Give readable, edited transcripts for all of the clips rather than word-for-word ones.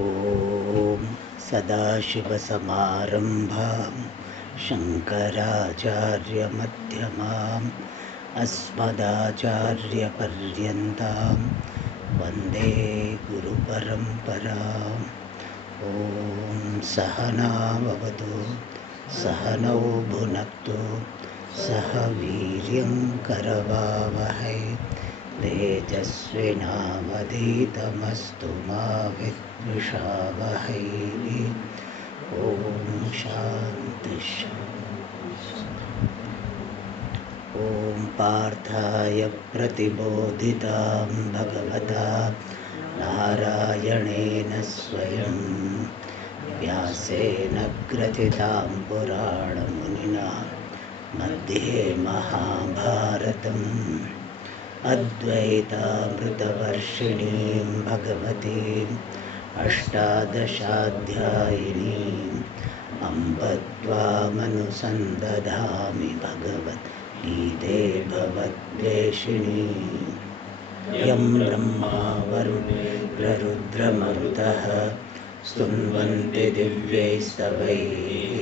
ॐ सदाशिवसमारम्भां शङ्कराचार्यमध्यमाम् अस्मदाचार्यपर्यन्तां वन्दे गुरुपरम्पराम्। ॐ सहना भवतु, सहनौ भुनक्तु, सह वीर्यं करवावहै, तेजस्विनावधीतमस्तु मा विद्विषावहै। ॐ शान्ति ॐ पार्थाय प्रतिबोधितां भगवता नारायणेन स्वयं व्यासेन ग्रथितां पुराणमुनिना मध्ये महाभारतम् अद्वैतामृतवर्षिणीं भगवतीम् अष्टादशाध्यायिनीम् अम्ब त्वामनुसन्दधामि भगवद्गीते भवद्वेषिणीम्। यं ब्रह्मा वरुणेन्द्ररुद्रमरुतः स्तुन्वन्ति दिव्यैस्तवैः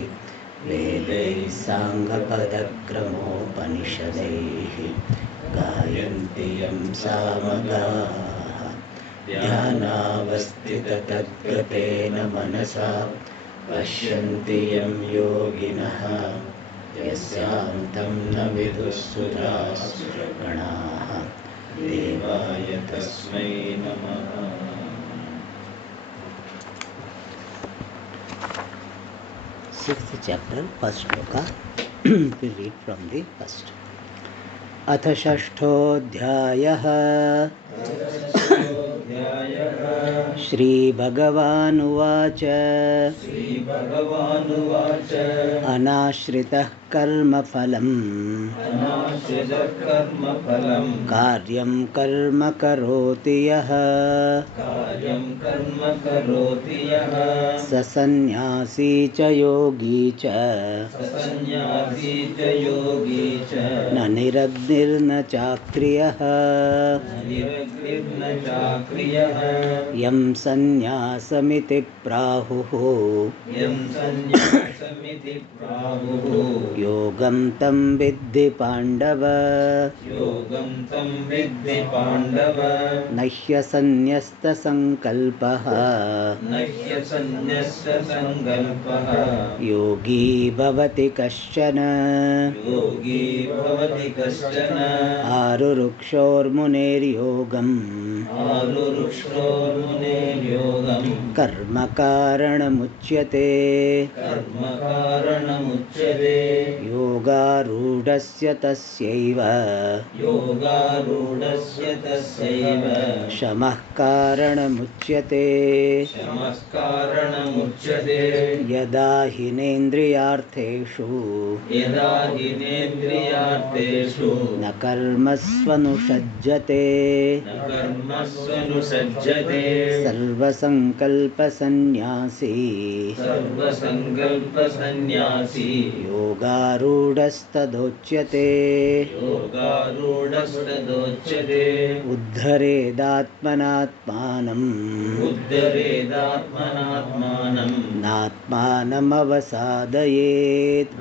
वेदैः साङ्गपदक्रमोपनिषदैः गायन्ति यं सामगाः। ध्यानावस्थिततद्गतेन मनसा पश्यन्ति यं योगिनः यस्यान्तं न विदुःसुरासुरगणाः। देवाय तस्मै नमः। Sixth chapter, first shloka. We read from the first. अथ षष्ठोऽध्यायः। श्रीभगवानुवाच अनाश्रितः कर्मफलम् कार्यं कर्म करोति यः स सन्न्यासी च योगी च न निरग्निर्न चाक्रियः यं सन्न्यासमिति प्राहुः योगं तं विद्धि पाण्डव न ह्यसन्न्यस्तसङ्कल्पः योगी भवति कश्चन आरुरुक्षोर्मुनेर्योगम् कर्म कारणमुच्यते योगारूढस्य तस्यैव शमः कारणमुच्यते यदा हिनेन्द्रियार्थेषु न कर्मस्वनुषज्जते सर्वसङ्कल्पसन्न्यासी योगारूढस्तदोच्यते उद्धरेदात्मनात्मानम् नात्मानमवसादयेत्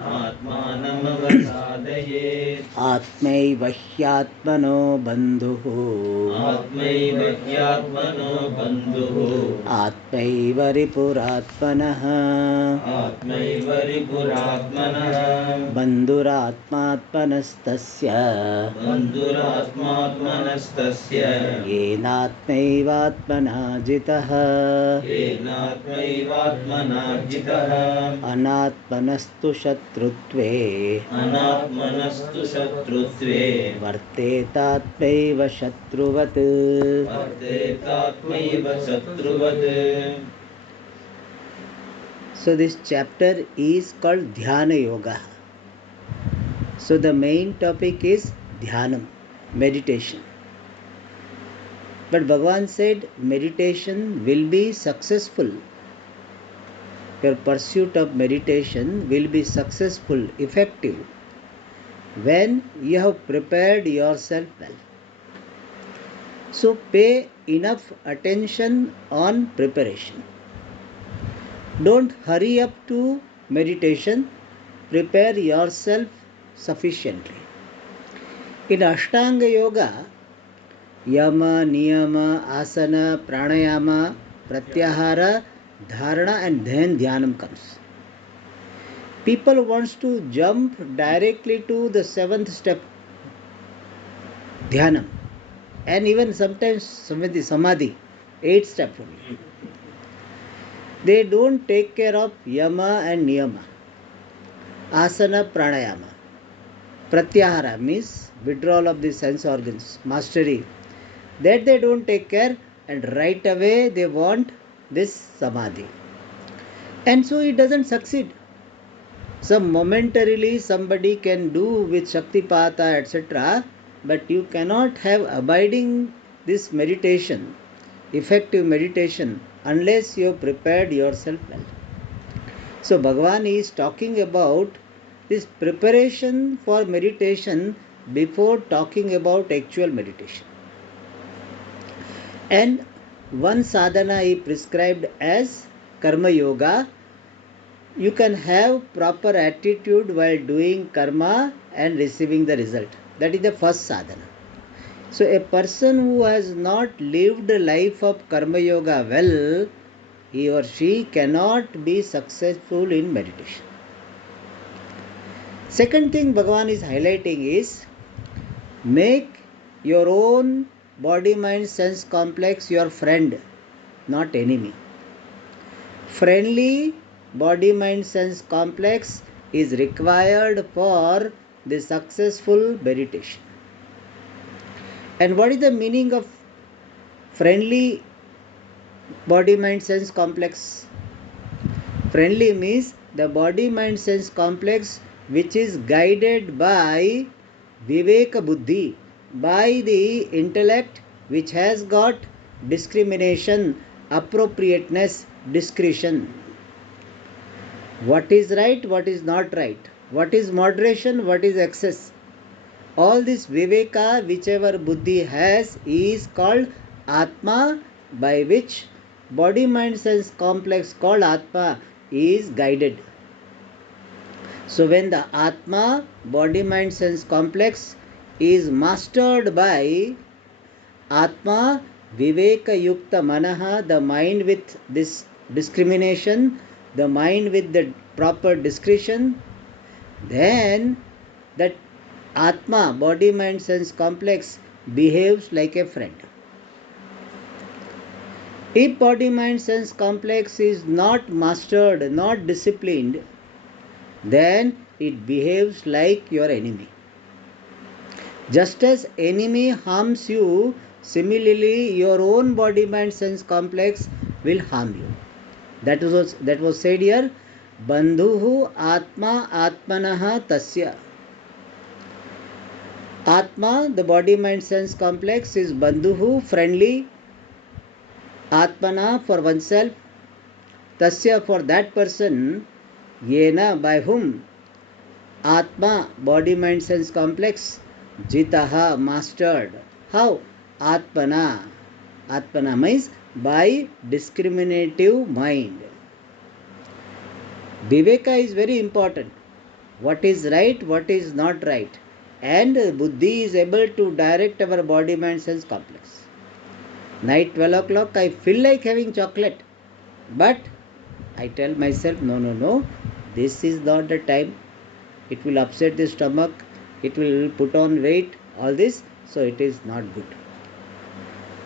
आत्मैव ह्यात्मनो बन्धुः आत्मैव रिपुरात्मनः बन्धुरात्मात्मनस्तस्य येनात्मैवात्मना जितः अनात्मनस्तु शत्रुत्वे वर्तेतात्मैव शत्रुवत् So this chapter is called Dhyana Yoga. So the main topic is Dhyanam, meditation. But Bhagavan said meditation will be successful. Your pursuit of meditation will be successful, effective, when you have prepared yourself well. So pay enough attention on preparation. Don't hurry up to meditation. Prepare yourself sufficiently. In Ashtanga Yoga, yama, niyama, asana, pranayama, pratyahara, dharana and then dhyanam comes. People wants to jump directly to the seventh step, dhyanam, and even sometimes samadhi, eighth step only. They don't take care of yama and niyama, asana, pranayama. Pratyahara means withdrawal of the sense organs, mastery. That they don't take care, and right away they want this samadhi. And so it doesn't succeed. Some momentarily somebody can do with Shaktipata, etc., but you cannot have abiding this meditation, effective meditation, unless you have prepared yourself well. So Bhagavan is talking about this preparation for meditation before talking about actual meditation. And one sadhana he prescribed as karma yoga. You can have proper attitude while doing karma and receiving the result. That is the first sadhana. So a person who has not lived a life of karma yoga well, he or she cannot be successful in meditation. Second thing Bhagavan is highlighting is make your own body, mind, sense complex your friend, not enemy. Friendly body, mind, sense complex is required for the successful meditation. And what is the meaning of friendly body, mind, sense complex? Friendly means the body, mind, sense complex which is guided by Viveka Buddhi, by the intellect which has got discrimination, appropriateness, discretion. What is right, what is not right, what is moderation, what is excess. All this Viveka, whichever Buddhi has, is called Atma, by which body, mind, sense complex called Atma is guided. So when the Atma, body, mind, sense complex is mastered by Atma, Viveka Yukta Manaha, the mind with this discrimination, the mind with the proper discretion, then that Atma, body, mind, sense complex behaves like a friend. If body, mind, sense complex is not mastered, not disciplined, then it behaves like your enemy. Just as enemy harms you, similarly your own body, mind, sense complex will harm you. That was said here. Bandhuhu Atma Atmanaha Tasya. Atma, the body, mind, sense complex, is Bandhuhu, friendly. Atmana, for oneself. Tasya, for that person. Yena, by whom? Atma, body, mind, sense complex. Jitaha, mastered. How? Atmana. Atmana means by discriminative mind. Viveka is very important. What is right, what is not right. And Buddhi is able to direct our body, mind, sense complex. Night 12 o'clock, I feel like having chocolate. But I tell myself, no, this is not the time. It will upset the stomach. It will put on weight, all this. So it is not good.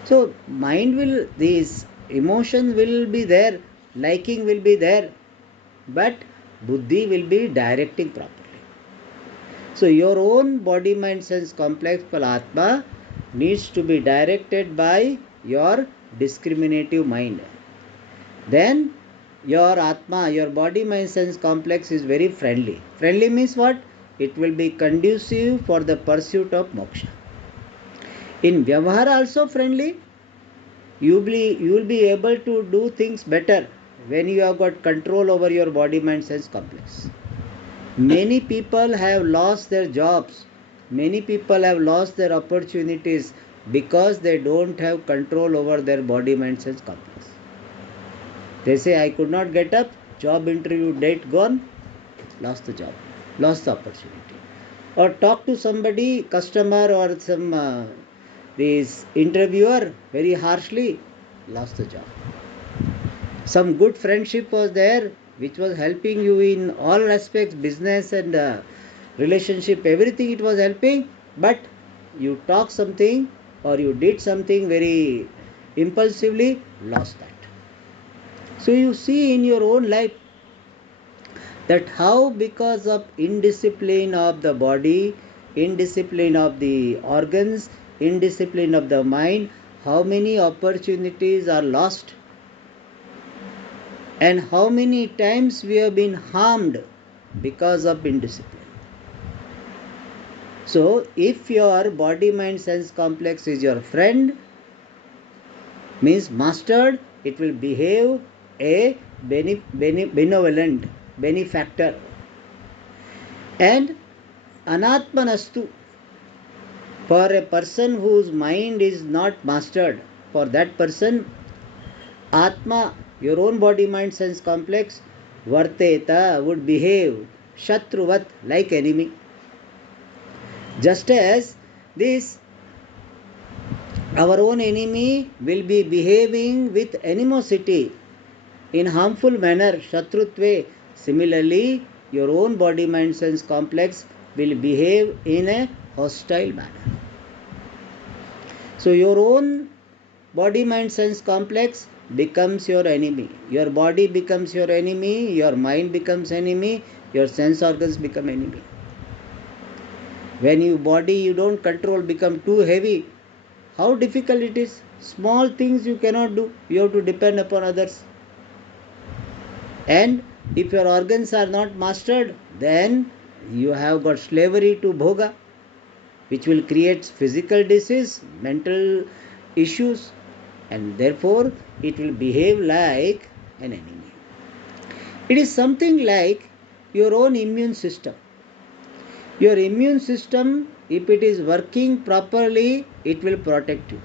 So mind will, these emotions will be there, liking will be there. But Buddhi will be directing properly. So your own body, mind, sense complex called Atma needs to be directed by your discriminative mind. Then your Atma, your body, mind, sense complex is very friendly. Friendly means what? It will be conducive for the pursuit of moksha. In Vyavahara also friendly. You will be able to do things better when you have got control over your body, mind, sense complex. Many people have lost their jobs. Many people have lost their opportunities because they don't have control over their body, mind, sense complex. They say, I could not get up, job interview date gone, lost the job, lost the opportunity. Or talk to somebody, customer or some this interviewer very harshly, lost the job. Some good friendship was there which was helping you in all aspects, business and relationship, everything it was helping, but you talk something or you did something very impulsively, lost that. So you see in your own life that how because of indiscipline of the body, indiscipline of the organs, indiscipline of the mind, how many opportunities are lost and how many times we have been harmed because of indiscipline. So if your body mind sense complex is your friend, means mastered, it will behave a benevolent benefactor. And anatmanastu, for a person whose mind is not mastered, for that person atma, your own body mind sense complex, varteta, would behave shatruvat, like enemy. Just as this our own enemy will be behaving with animosity in harmful manner, shatrutve. Similarly, your own body mind sense complex will behave in a hostile manner. So your own body mind sense complex becomes your enemy. Your body becomes your enemy, your mind becomes enemy, your sense organs become enemy. When your body you don't control become too heavy, how difficult it is. Small things you cannot do, you have to depend upon others. And if your organs are not mastered, then you have got slavery to bhoga, which will create physical disease, mental issues, and therefore it will behave like an enemy. It is something like your own immune system. Your immune system, if it is working properly, it will protect you.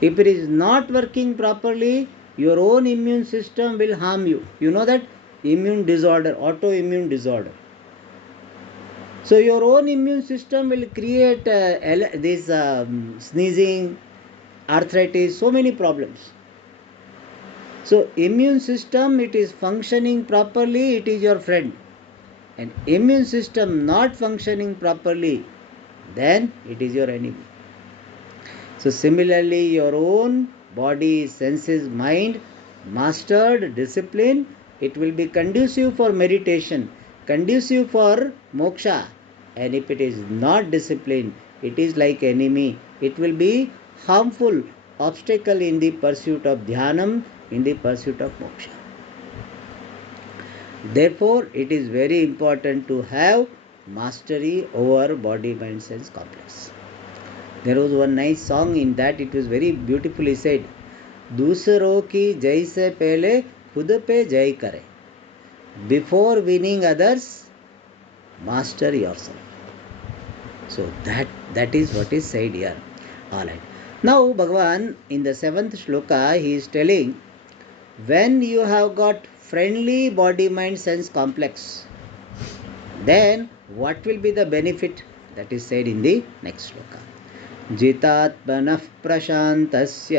If it is not working properly, your own immune system will harm you. You know that immune disorder, autoimmune disorder. So your own immune system will create this sneezing, arthritis, so many problems. So immune system, it is functioning properly, it is your friend. And immune system not functioning properly, then it is your enemy. So similarly, your own body, senses, mind, mastered, discipline, it will be conducive for meditation, conducive for moksha. And if it is not disciplined, it is like enemy. It will be harmful, obstacle in the pursuit of dhyanam, in the pursuit of moksha. Therefore, it is very important to have mastery over body, mind, sense complex. There was one nice song in that, it was very beautifully said, दूसरों की जय से पहले खुद पे जय करे. Before winning others, master yourself. So that is what is said here. Alright. Now Bhagavan in the 7th shloka he is telling, when you have got friendly body mind sense complex, then what will be the benefit? That is said in the next shloka. जितात्मनः प्रशान्तस्य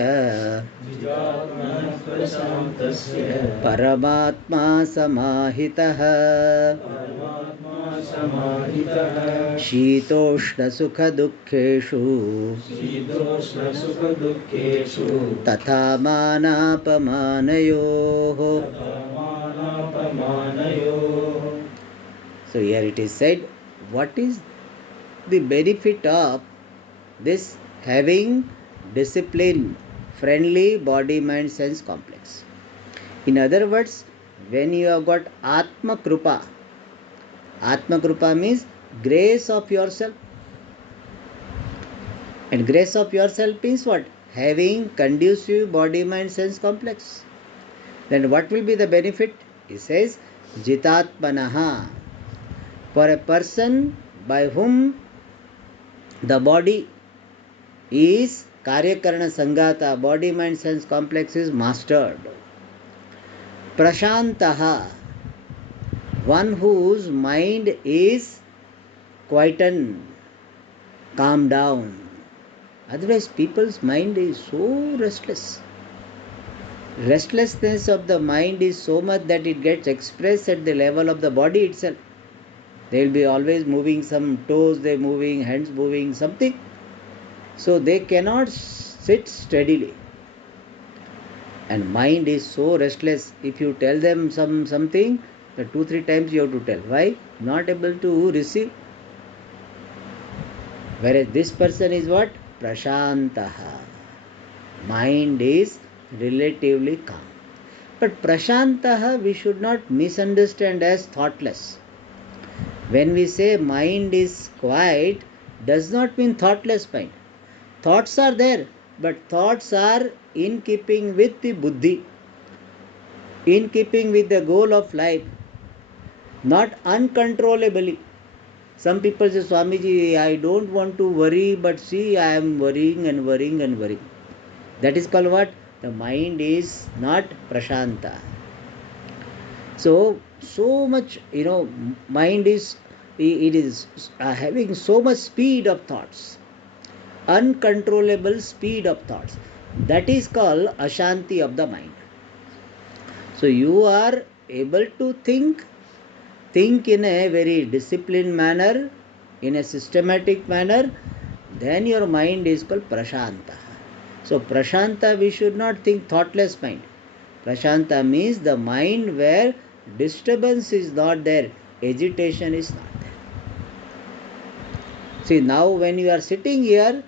परमात्मा समाहितः शीतोष्णसुखदुःखेषु तथा मानापमानयोः. So here it is said, what is the benefit of this having discipline, friendly body, mind, sense complex? In other words, when you have got Atma Krupa means grace of yourself. And grace of yourself means what? Having conducive body, mind, sense complex. Then what will be the benefit? He says, Jitatmanaha. For a person by whom the body is Karyakarana Sangata, body, mind, sense complex is mastered. Prashantaha. One whose mind is quietened, calm down. Otherwise, people's mind is so restless. Restlessness of the mind is so much that it gets expressed at the level of the body itself. They will be always moving some toes, they moving, hands moving, something. So they cannot sit steadily. And mind is so restless. If you tell them something, 2-3 times you have to tell. Why? Not able to receive. Whereas this person is what? Prashantaha. Mind is relatively calm. But Prashantaha we should not misunderstand as thoughtless. When we say mind is quiet, does not mean thoughtless mind. Thoughts are there, but thoughts are in keeping with the buddhi, in keeping with the goal of life, not uncontrollably. Some people say, Swamiji, I don't want to worry, but see, I am worrying and worrying and worrying. That is called what? The mind is not prashanta. So much, mind is, it is having so much speed of thoughts, uncontrollable speed of thoughts. That is called ashanti of the mind. So you are able to think in a very disciplined manner, in a systematic manner, then your mind is called prashanta. So prashanta, we should not think thoughtless mind. Prashanta means the mind where disturbance is not there, agitation is not there. See, now when you are sitting here,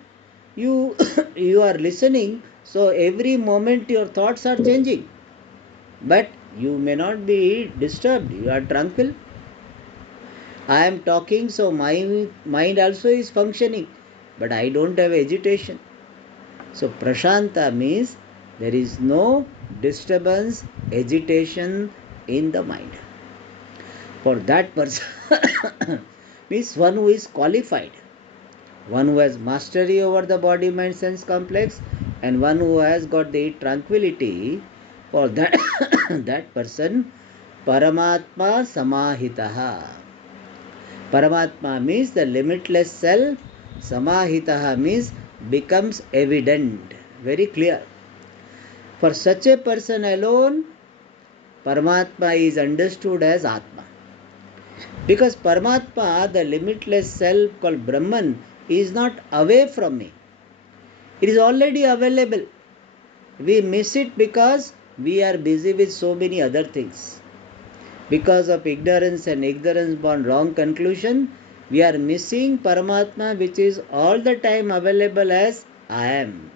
you you are listening, so every moment your thoughts are changing, but you may not be disturbed, you are tranquil. I am talking, so my mind also is functioning, but I don't have agitation. So prashanta means there is no disturbance, agitation in the mind. For that person means one who is qualified, one who has mastery over the body mind sense complex, and one who has got the tranquility. For that that person Paramatma Samahitaha. Paramatma means the limitless self. Samahitaha means becomes evident, very clear. For such a person alone, Paramatma is understood as Atma. Because Paramatma, the limitless self called Brahman, is not away from me. It is already available. We miss it because we are busy with so many other things. Because of ignorance and ignorance born wrong conclusion, we are missing Paramatma, which is all the time available as I am.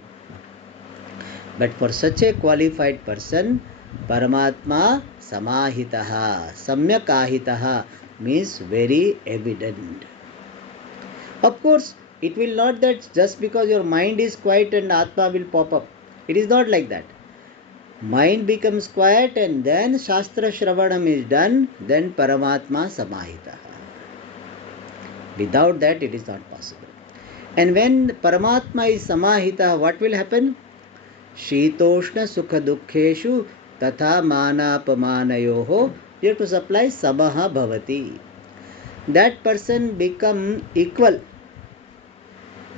But for such a qualified person, Paramatma Samahitaha, Samyak Ahitaha means very evident. Of course, it will not that just because your mind is quiet and Atma will pop up. It is not like that. Mind becomes quiet and then Shastra Shravanam is done, then Paramatma Samahitaha. Without that, it is not possible. And when Paramatma is Samahita, what will happen? Shitoshna Sukha Dukkheshu Tatha Manapamanayoho. You have to supply Samaha Bhavati. That person become equal,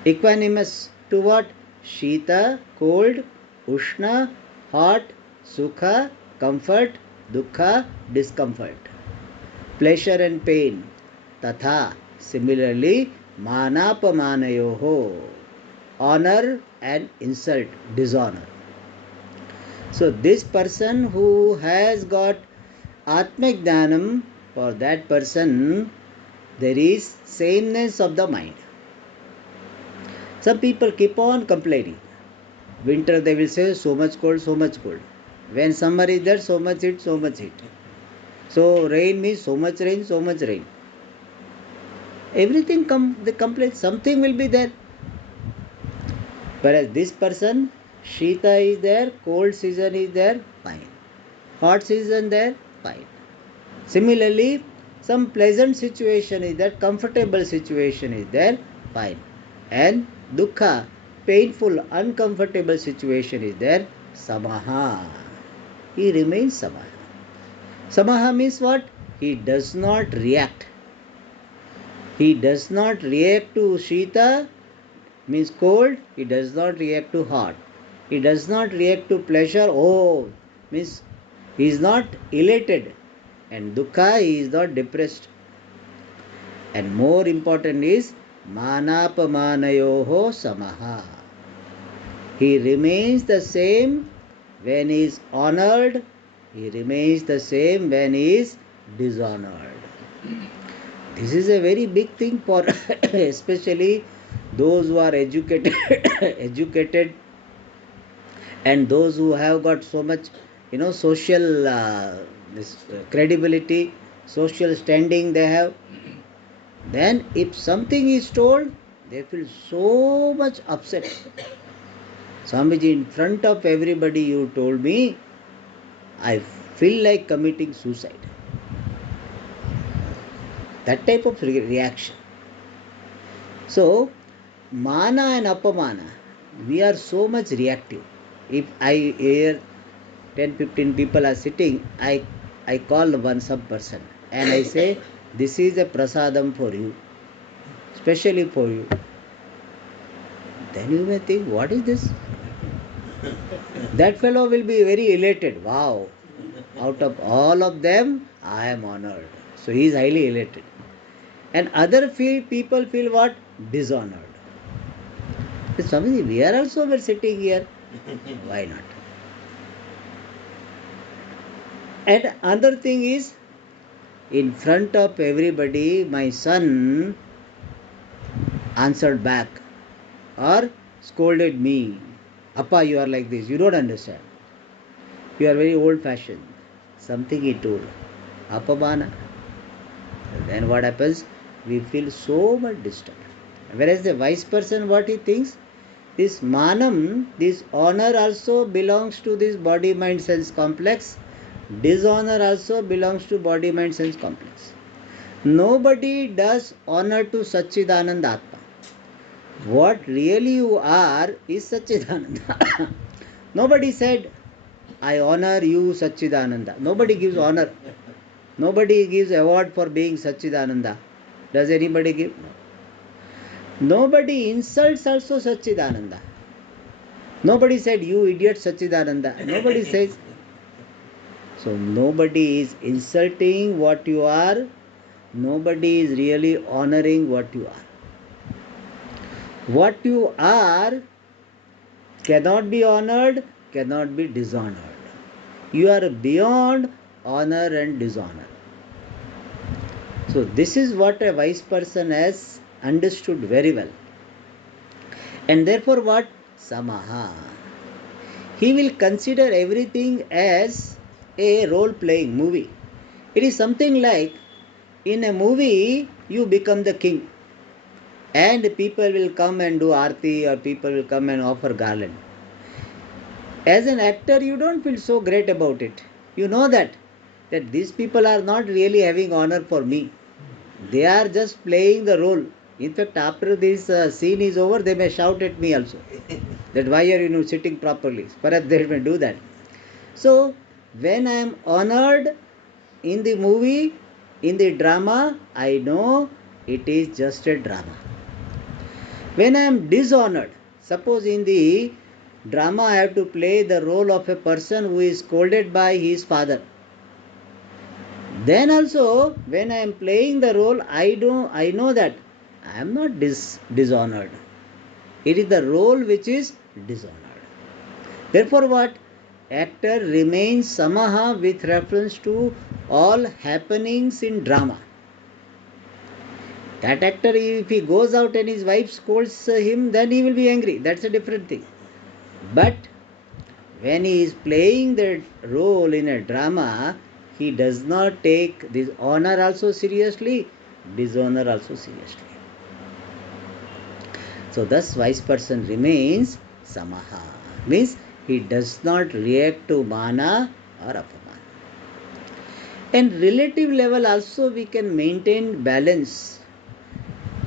equanimous to what? Shita, cold, Ushna, hot, Sukha, comfort, Dukkha, discomfort, pleasure and pain. Tatha, similarly, Manapamanayoho, honor and insult, dishonor. So this person who has got Atmic Jnanam, for that person there is sameness of the mind. Some people keep on complaining. Winter they will say so much cold, so much cold. When summer is there, so much heat, so much heat. So rain means so much rain, so much rain. Everything they complain, something will be there. Whereas this person, Shita is there, cold season is there, fine. Hot season there, fine. Similarly, some pleasant situation is there, comfortable situation is there, fine. And dukkha, painful, uncomfortable situation is there, samaha. He remains samaha. Samaha means what? he does not react. He does not react to Shita, means cold. He does not react to hot. He does not react to pleasure. Oh, means he is not elated. And dukkha, he is not depressed. And more important is manapamanayoho samaha. He remains the same when he is honored. He remains the same when he is dishonored. This is a very big thing for especially those who are educated, educated, and those who have got so much, social credibility, social standing they have. Then if something is told, they feel so much upset. Swamiji, in front of everybody you told me, I feel like committing suicide. That type of reaction. So, mana and apamana, we are so much reactive. If I hear 10-15 people are sitting, I call one sub person and I say, this is a prasadam for you, specially for you. Then you may think, what is this? That fellow will be very elated. Wow, out of all of them, I am honored. So he is highly elated. And other people feel what? Dishonored. Swamiji, we are also sitting here. Why not? And another thing is, in front of everybody, my son answered back or scolded me. Appa, you are like this. You don't understand. You are very old fashioned. Something he told. Apamana. Then what happens? We feel so much disturbed. Whereas the wise person, what he thinks? This manam, this honor also belongs to this body, mind, sense complex. Dishonor also belongs to body, mind, sense complex. Nobody does honor to Satchidananda Atma. What really you are is Satchidananda. Nobody said, I honor you, Satchidananda. Nobody gives honor. Nobody gives award for being Satchidananda. Does anybody give? No. Nobody insults also Satchidananda. Nobody said, you idiot Satchidananda. Nobody says. So nobody is insulting what you are. Nobody is really honoring what you are. What you are cannot be honored, cannot be dishonored. You are beyond honor and dishonor. So this is what a wise person has understood very well. And therefore what? Samaha. He will consider everything as a role-playing movie. It is something like, in a movie, you become the king. And people will come and do aarti, or people will come and offer garland. As an actor, you don't feel so great about it. You know that these people are not really having honor for me. They are just playing the role. In fact, after this scene is over, they may shout at me also. That why are you sitting properly? Perhaps they may do that. So, when I am honored in the movie, in the drama, I know it is just a drama. When I am dishonored, suppose in the drama I have to play the role of a person who is scolded by his father. Then also, when I am playing the role, I know that I am not dishonored. It is the role which is dishonored. Therefore what? Actor remains samaha with reference to all happenings in drama. That actor, if he goes out and his wife scolds him, then he will be angry. That's a different thing. But when he is playing the role in a drama, he does not take this honor also seriously, dishonor also seriously. So thus wise person remains samaha. Means he does not react to mana or apamana. And relative level also we can maintain balance.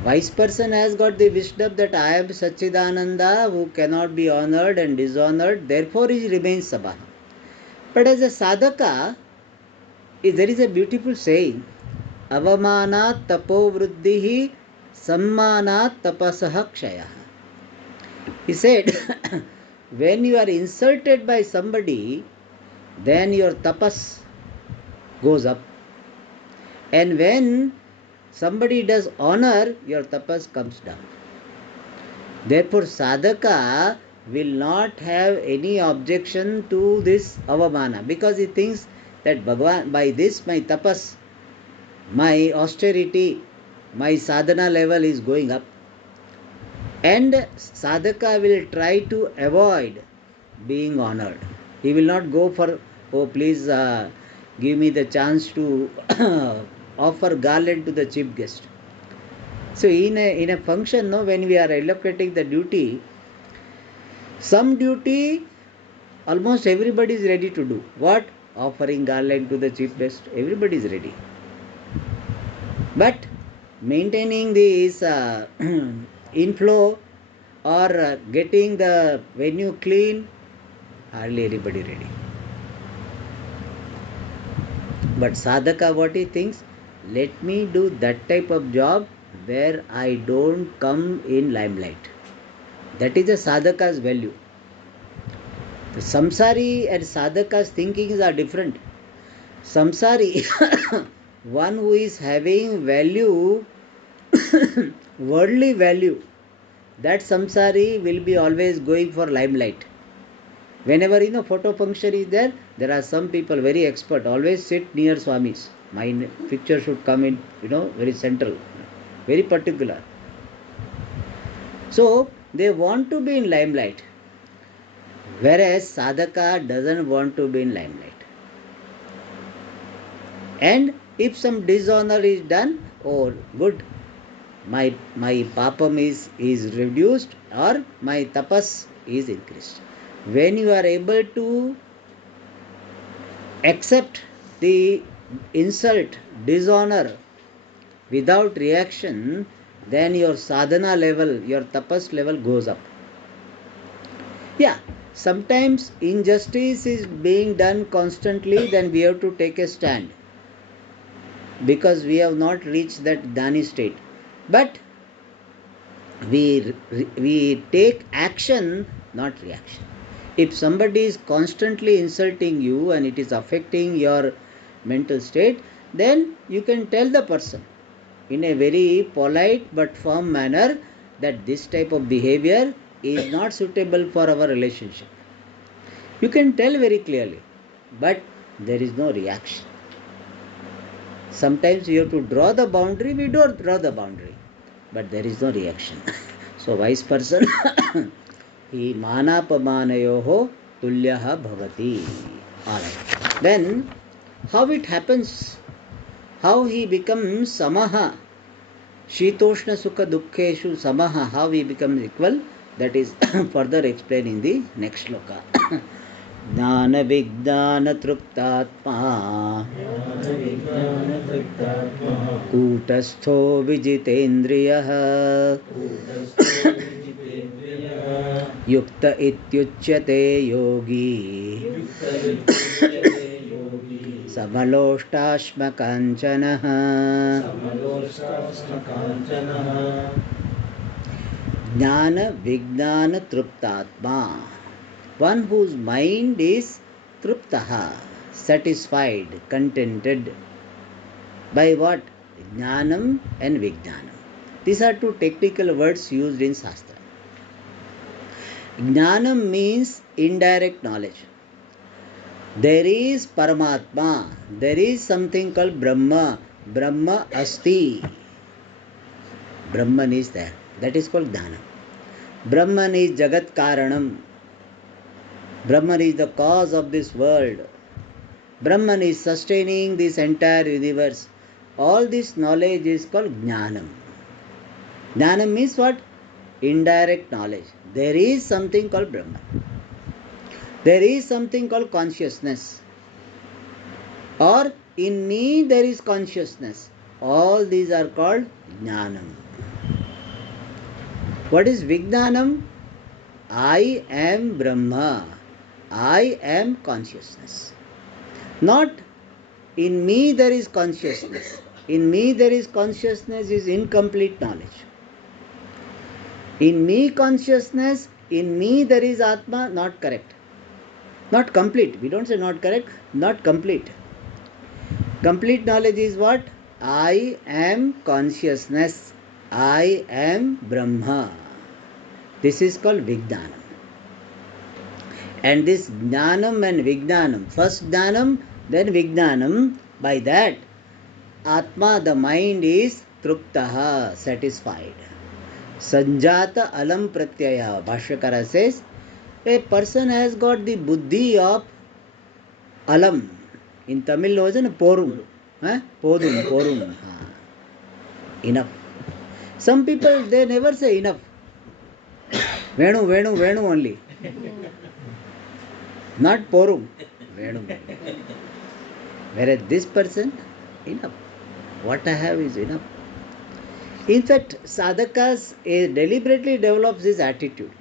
Wise person has got the wisdom that I am Satchidananda who cannot be honored and dishonored, therefore he remains samaha. But as a sadhaka, There is a beautiful saying, avamanat tapo vruddhihi sammanat tapasah kshayah. He said, when you are insulted by somebody, then your tapas goes up. And when somebody does honor, your tapas comes down. Therefore, sadhaka will not have any objection to this avamana, because he thinks that Bhagavan, by this my tapas, my austerity, my sadhana level is going up. And sadhaka will try to avoid being honored. He will not go for, oh please give me the chance to offer garland to the chief guest. So in a function, no, when we are allocating the duty, some duty almost everybody is ready to do. What? Offering garland to the chief guest. Everybody is ready. But maintaining this inflow or getting the venue clean, hardly anybody ready. But sadhaka, what he thinks, let me do that type of job where I don't come in limelight. That is a sadhaka's value. The samsari and sadhaka's thinkings are different. Samsari, one who is having value, worldly value, that samsari will be always going for limelight. Whenever photo function is there, there are some people very expert, always sit near Swamis. My picture should come in, very central, very particular. So they want to be in limelight, whereas sadhaka doesn't want to be in limelight. And if some dishonor is done, oh good, my papam is reduced or my tapas is increased. When you are able to accept the insult, dishonor without reaction, then your sadhana level, your tapas level goes up. Yeah, sometimes injustice is being done constantly, then we have to take a stand, because we have not reached that Dani state. But we take action, not reaction. If somebody is constantly insulting you and it is affecting your mental state, then you can tell the person in a very polite but firm manner that this type of behavior is not suitable for our relationship. You can tell very clearly, but there is no reaction. Sometimes you have to draw the boundary, we don't draw the boundary, but there is no reaction. So wise person, he manapamanayoho tulyaha bhavati. Alright. Then how it happens, how he becomes samaha, shitoshna sukha dukkheshu samaha, how he becomes equal, that is further explained in the next shloka. ज्ञान विज्ञान तृप्तात्मा कूटस्थो विजितेन्द्रियः युक्त इत्युच्यते योगी समलोष्टाश्मकाञ्चनः. ज्ञान विज्ञान तृप्तात्मा, one whose mind is truptaha, satisfied, contented. By what? Jnanam and Vijnanam. These are two technical words used in Shastra. Jnanam means indirect knowledge. There is Paramatma. There is something called Brahma. Brahma Asti. Brahman is there. That is called Jnanam. Brahman is Jagat Karanam. Brahman is the cause of this world. Brahman is sustaining this entire universe. All this knowledge is called Jnanam. Jnanam means what? Indirect knowledge. There is something called Brahman. There is something called consciousness. Or in me there is consciousness. All these are called Jnanam. What is Vijnanam? I am Brahma. I am consciousness. Not In me there is consciousness. In me there is consciousness is incomplete knowledge. In me consciousness, in me there is Atma, not correct. Not complete. We don't say not correct, not complete. Complete knowledge is what? I am consciousness. I am Brahma. This is called Vijnanam. And this Jnanam and Vijnanam, first Jnanam, then Vijnanam, by that Atma, the mind, is Truptaha, satisfied. Sanjata alam pratyaya. Bhashyakara says, a person has got the buddhi of alam. In Tamil, was a porum. Porum. Enough. Some people, they never say enough. Venu only. Not porum. Venu. Whereas this person, enough. What I have is enough. In fact, sadhakas deliberately develops this attitude.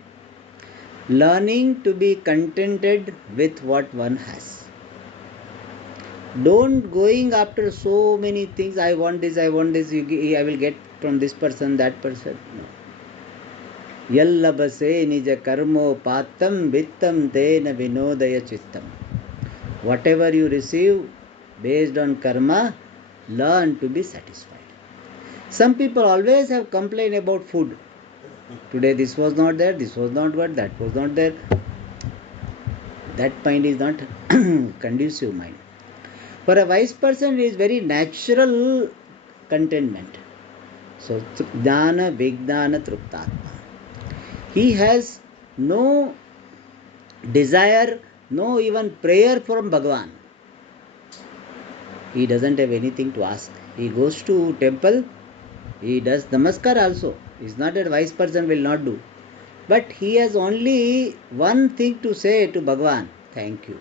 Learning to be contented with what one has. Don't going after so many things. I want this, I will get from this person, that person. No. Yallabase nija karmo patam vittam tena vinodaya chittam. Whatever you receive based on karma, learn to be satisfied. Some people always have complained about food. Today this was not there, this was not good, that was not there. That mind is not conducive mind. For a wise person, it is very natural contentment. So, Jnana, Vijnana, Truptatma. He has no desire, no even prayer from Bhagavan. He doesn't have anything to ask. He goes to temple, he does namaskar also. It's not that a wise person will not do. But he has only one thing to say to Bhagavan, thank you.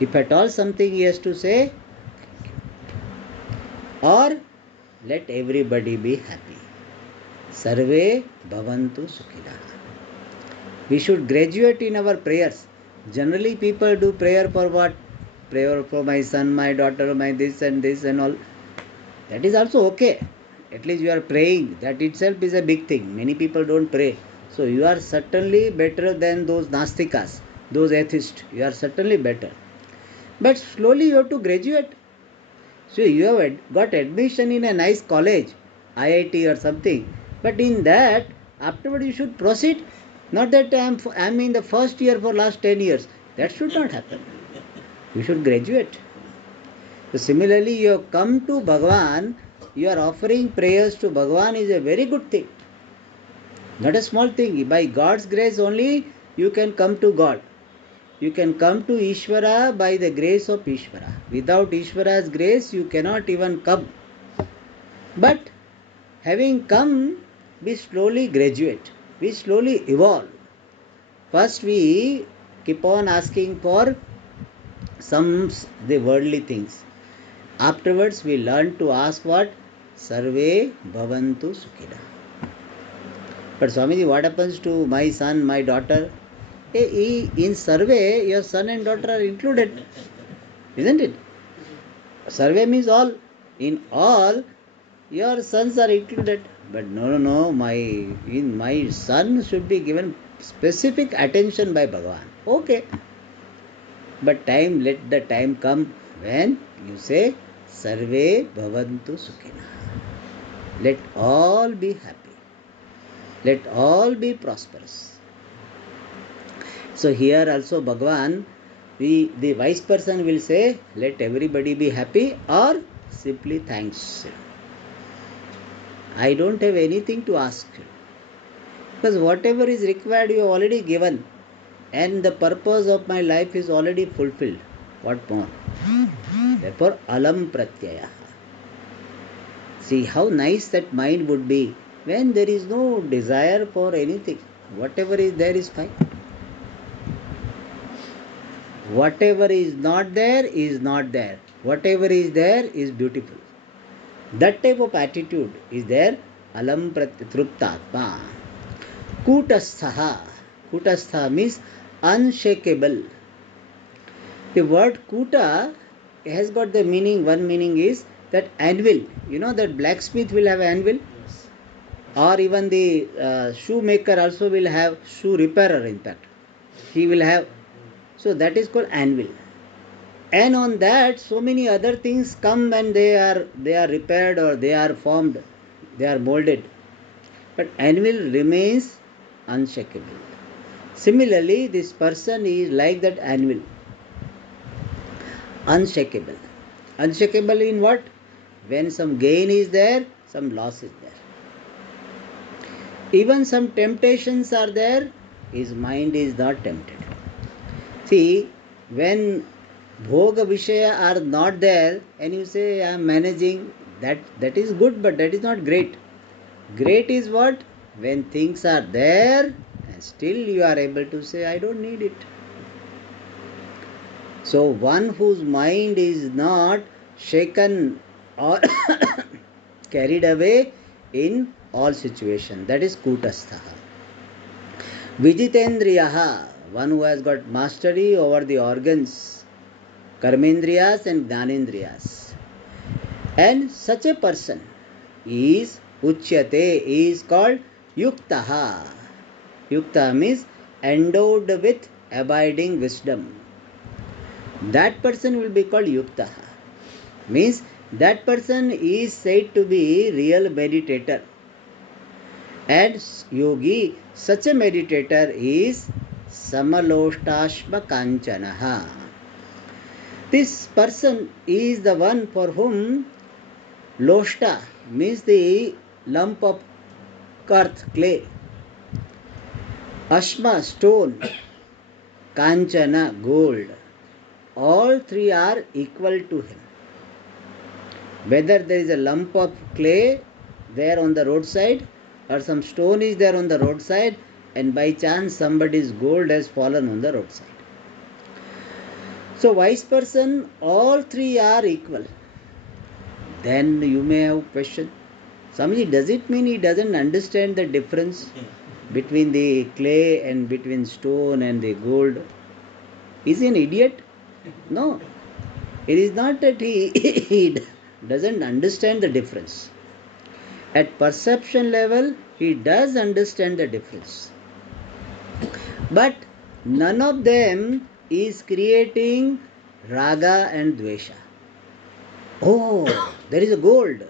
If at all something he has to say, thank you. Or let everybody be happy. Sarve bhavantu sukhina. We should graduate in our prayers. Generally people do prayer for what? Prayer for my son, my daughter, my this and all. That is also okay. At least you are praying. That itself is a big thing. Many people don't pray. So you are certainly better than those Nastikas, those atheists. You are certainly better. But slowly you have to graduate. So you have got admission in a nice college, IIT or something. But in that, afterward you should proceed. Not that I am in the first year for last 10 years. That should not happen. You should graduate. So similarly, you have come to Bhagavan, you are offering prayers to Bhagavan is a very good thing. Not a small thing. By God's grace only, you can come to God. You can come to Ishvara by the grace of Ishvara. Without Ishvara's grace, you cannot even come. But having come, we slowly graduate. We slowly evolve. First we keep on asking for the worldly things. Afterwards we learn to ask what? Sarve bhavantu sukhina. But Swamiji, what happens to my son, my daughter? In survey, your son and daughter are included, isn't it? Survey means all. In all, your sons are included. But no, my son should be given specific attention by Bhagavan. Okay. But let the time come when you say, Sarve bhavantu sukhina. Let all be happy. Let all be prosperous. So here also Bhagavan, the wise person will say, let everybody be happy, or simply thanks. I don't have anything to ask you. Because whatever is required you have already given. And the purpose of my life is already fulfilled. What more? Therefore, alam pratyaya. See how nice that mind would be when there is no desire for anything. Whatever is there is fine. Whatever is not there is not there. Whatever is there is beautiful. That type of attitude is there. Alam truptatma. Kutastha. Kutastha means unshakable. The word kuta has got the meaning. One meaning is that anvil. You know that blacksmith will have anvil, Yes. or even the shoemaker also will have shoe repairer. In fact, he will have. So that is called anvil. And on that, so many other things come and they are repaired or they are formed, they are molded. But anvil remains unshakable. Similarly, this person is like that anvil, unshakable. Unshakable in what? When some gain is there, some loss is there. Even some temptations are there, his mind is not tempted. See, when bhoga vishaya are not there and you say I am managing, that is good, but that is not great. Great is what? When things are there and still you are able to say I don't need it. So one whose mind is not shaken or carried away in all situations, that is kutastha. Vijitendriyaha, one who has got mastery over the organs, karmendriyas and jnanendriyas. And such a person is uchyate, is called yuktaha. Yukta means endowed with abiding wisdom. That person will be called yuktaha. Means that person is said to be real meditator. And yogi, such a meditator is samaloštashma kanchanaha. This person is the one for whom loshta means the lump of earth, clay, ashma, stone, kanchana, gold, all three are equal to him. Whether there is a lump of clay there on the roadside or some stone is there on the roadside and by chance somebody's gold has fallen on the roadside. So wise person, all three are equal. Then you may have question. Swamiji, does it mean he doesn't understand the difference between the clay and between stone and the gold? Is he an idiot? No. It is not that he doesn't understand the difference. At perception level, he does understand the difference. But none of them is creating raga and dvesha. Oh, there is a gold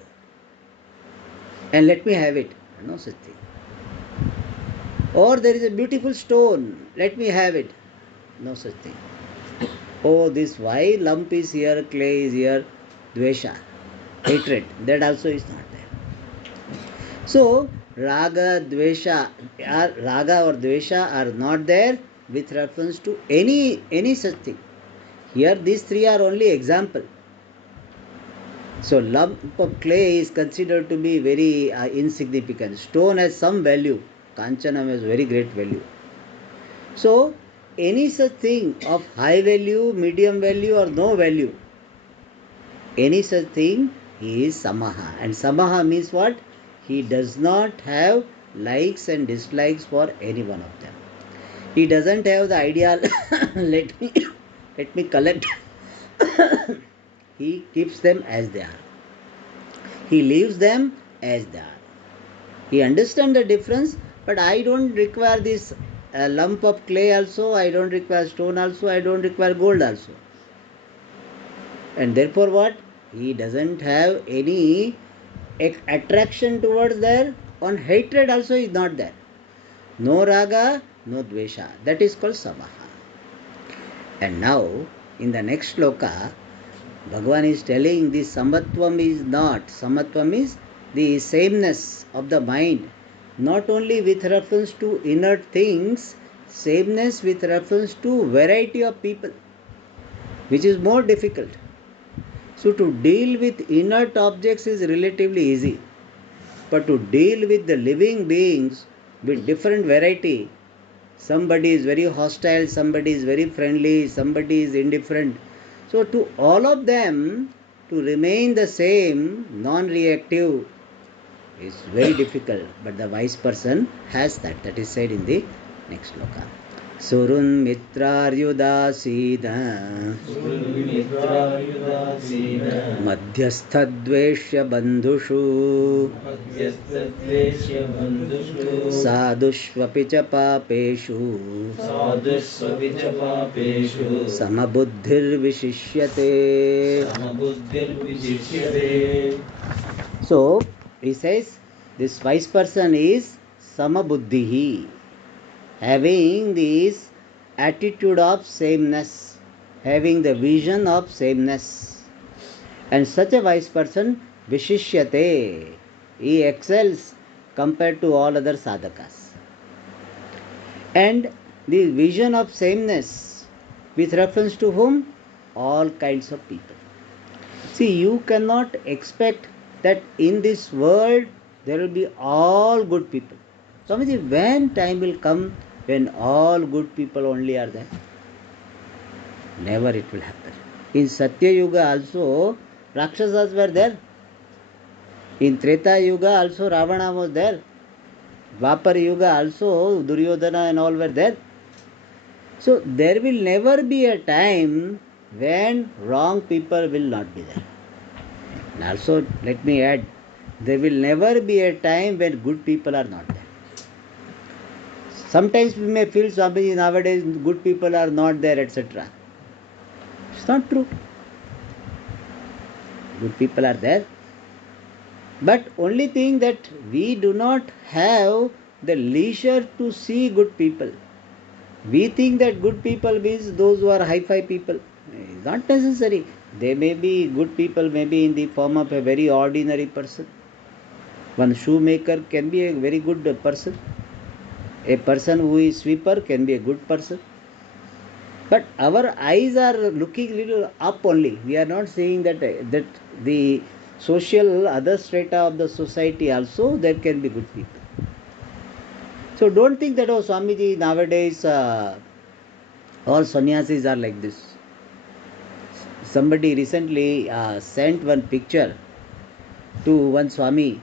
and let me have it. No such thing. Or there is a beautiful stone, let me have it. No such thing. Oh, this why lump is here, clay is here, dvesha, hatred, that also is not there. So, raga, dvesha, raga or dvesha are not there with reference to any such thing. Here these three are only example. So lump of clay is considered to be very insignificant. Stone has some value. Kanchanam has very great value. So any such thing of high value, medium value or no value, any such thing is samaha. And samaha means what? He does not have likes and dislikes for any one of them. He doesn't have the idea, let me collect. He keeps them as they are. He leaves them as they are. He understands the difference, but I don't require this lump of clay also, I don't require stone also, I don't require gold also. And therefore what? He doesn't have any attraction towards there. On hatred also is not there. No raga, no dvesha. That is called samaha. And now, in the next shloka, Bhagavan is telling this samatvam is not. Samatvam is the sameness of the mind, not only with reference to inert things, sameness with reference to variety of people, which is more difficult. So to deal with inert objects is relatively easy, but to deal with the living beings with different variety, somebody is very hostile, somebody is very friendly, somebody is indifferent. So to all of them, to remain the same, non-reactive, is very difficult. But the wise person has that. That is said in the next sloka. सुहृन्मित्रार्युदासीन मध्यस्थद्वेष्य बन्धुषु साधुष्वपि च पापेषु समबुद्धिर्विशिष्यते. So he says this wise person is samabuddhihi, having this attitude of sameness, having the vision of sameness. And such a wise person, vishishyate, he excels compared to all other sadhakas. And the vision of sameness with reference to whom? All kinds of people. See, you cannot expect that in this world there will be all good people. Swamiji, when time will come when all good people only are there? Never it will happen. In Satya Yuga also Rakshasas were there. In Treta Yuga also Ravana was there. Dwapar Yuga also Duryodhana and all were there. So there will never be a time when wrong people will not be there. And also let me add, there will never be a time when good people are not there. Sometimes we may feel, Swamiji, nowadays good people are not there, etc. It's not true. Good people are there. But only thing that we do not have the leisure to see good people. We think that good people means those who are hi-fi people. It's not necessary. They may be good people, maybe in the form of a very ordinary person. One shoemaker can be a very good person. A person who is sweeper can be a good person. But our eyes are looking little up only. We are not seeing that the social other strata of the society also there can be good people. So don't think that, oh, Swamiji, nowadays all sannyasis are like this. Somebody recently sent one picture to one Swami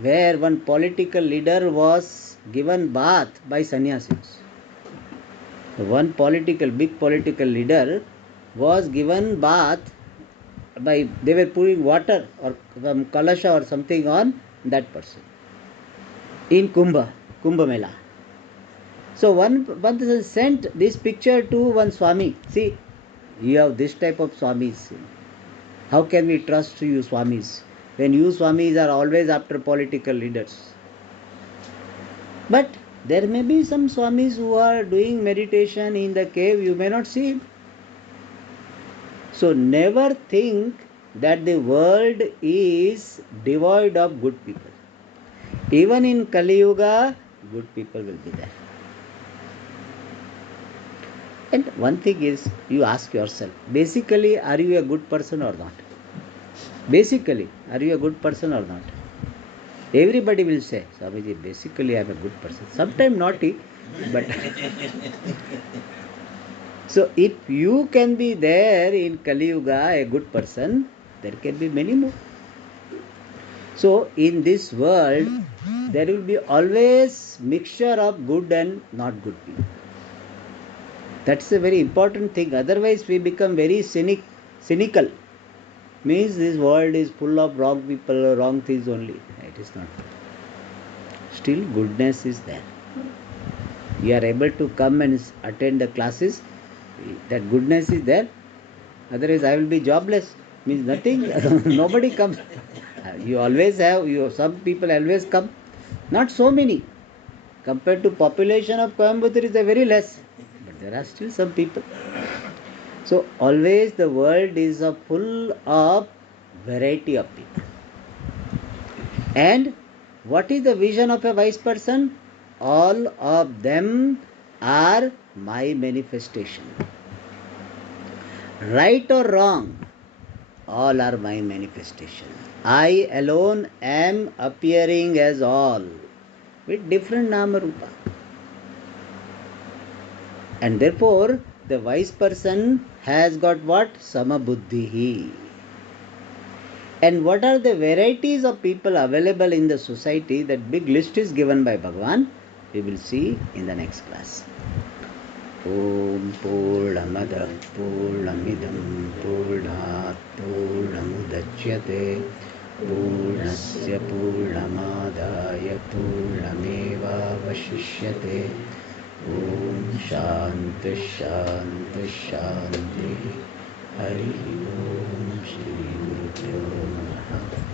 where one political leader was given bath by sannyasis. One big political leader was given bath by, they were pouring water or some kalasha or something on that person in Kumbh Mela. So one sent this picture to one Swami. See, you have this type of Swamis. How can we trust you Swamis when you Swamis are always after political leaders? But there may be some Swamis who are doing meditation in the cave, you may not see him. So never think that the world is devoid of good people. Even in Kali Yuga, good people will be there. And one thing is, you ask yourself, basically, are you a good person or not? Basically, are you a good person or not? Everybody will say, Swamiji, basically I am a good person. Sometimes naughty, but so if you can be there in Kali Yuga, a good person, there can be many more. So in this world, there will be always mixture of good and not good people. That's a very important thing. Otherwise, we become very cynical. Means this world is full of wrong people, wrong things only. It is not. Still, goodness is there. You are able to come and attend the classes. That goodness is there. Otherwise, I will be jobless. Means nothing. Nobody comes. You always have. Some people always come. Not so many. Compared to population of Coimbatore, is very less. But there are still some people. So always the world is full of variety of people. And what is the vision of a wise person? All of them are my manifestation. Right or wrong, all are my manifestation. I alone am appearing as all with different nama rupa. And therefore, the wise person has got what? Samabuddhihi. And what are the varieties of people available in the society? That big list is given by Bhagavan. We will see in the next class. ॐ पूर्णमदः पूर्णमिदं पूर्णात् पूर्णमुदच्यते पूर्णस्य पूर्णमादाय पूर्णमेवावशिष्यते ॐ शान्तिः शान्तिः शान्तिः हरिः ॐ श्रीगुरुभ्यो नमः।